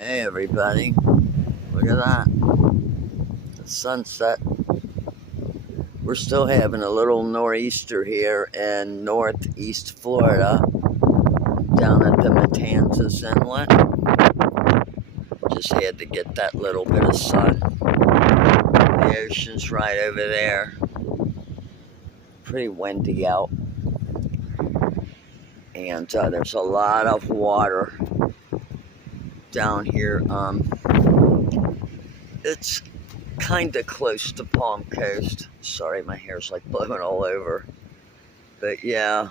Hey everybody, look at that, the sunset. We're still having a little nor'easter here in Northeast Florida, down at the Matanzas Inlet. Just had to get that little bit of sun. The ocean's right over there. Pretty windy out. And there's a lot of water down here. It's kind of close to Palm Coast. Sorry, my hair's like blowing all over. But yeah,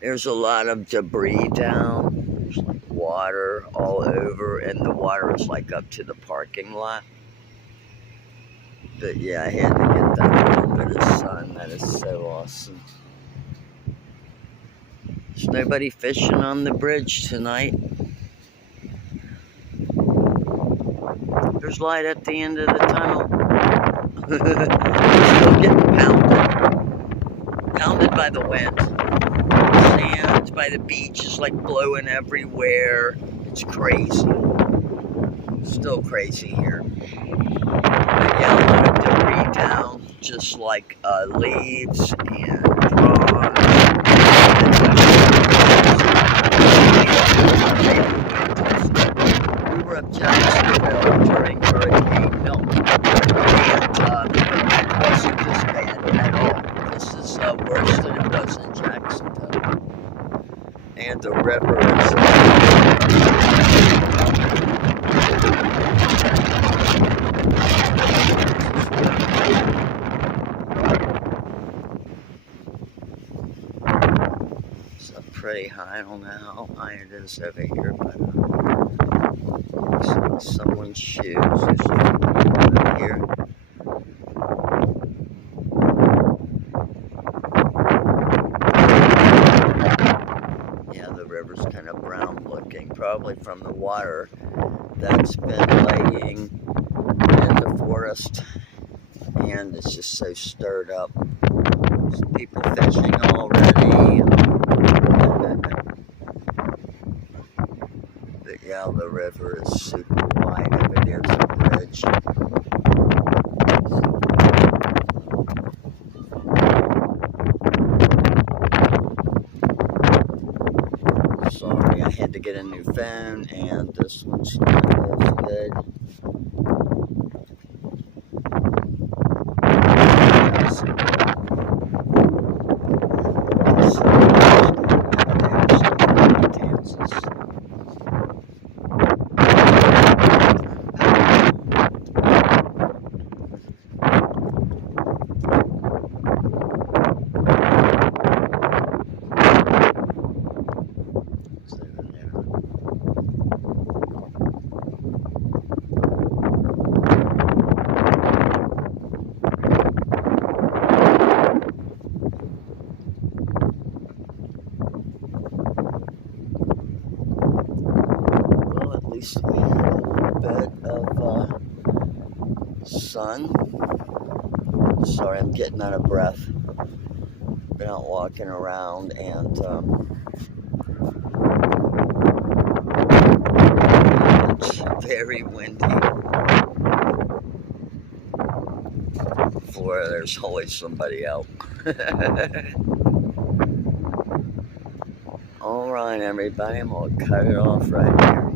there's a lot of debris down. There's like water all over, and the water is like up to the parking lot. But yeah, I had to get that little bit of sun. That is so awesome. There's nobody fishing on the bridge tonight. There's light at the end of the tunnel. Still getting pounded by the wind. Sand by the beach is like blowing everywhere. It's crazy. Still crazy here. But yeah, a lot of debris down, just like leaves and frogs. We were up Jacksonville during Hurricane Milton, and it wasn't this bad at all. This is worse than it was in Jacksonville. And the river is pretty high. I don't know how high it is over here, but looks like someone's shoes. There's over here. Yeah, the river's kind of brown looking, probably from the water that's been laying in the forest, and it's just so stirred up. There's people fishing already. But yeah, the river is super wide. Over there's a bridge. Sorry, I had to get a new phone, and this one's not as good. We had a bit of sun. Sorry, I'm getting out of breath. Been out walking around, and it's very windy. Florida, there's always somebody out. Alright, everybody, I'm going to cut it off right here.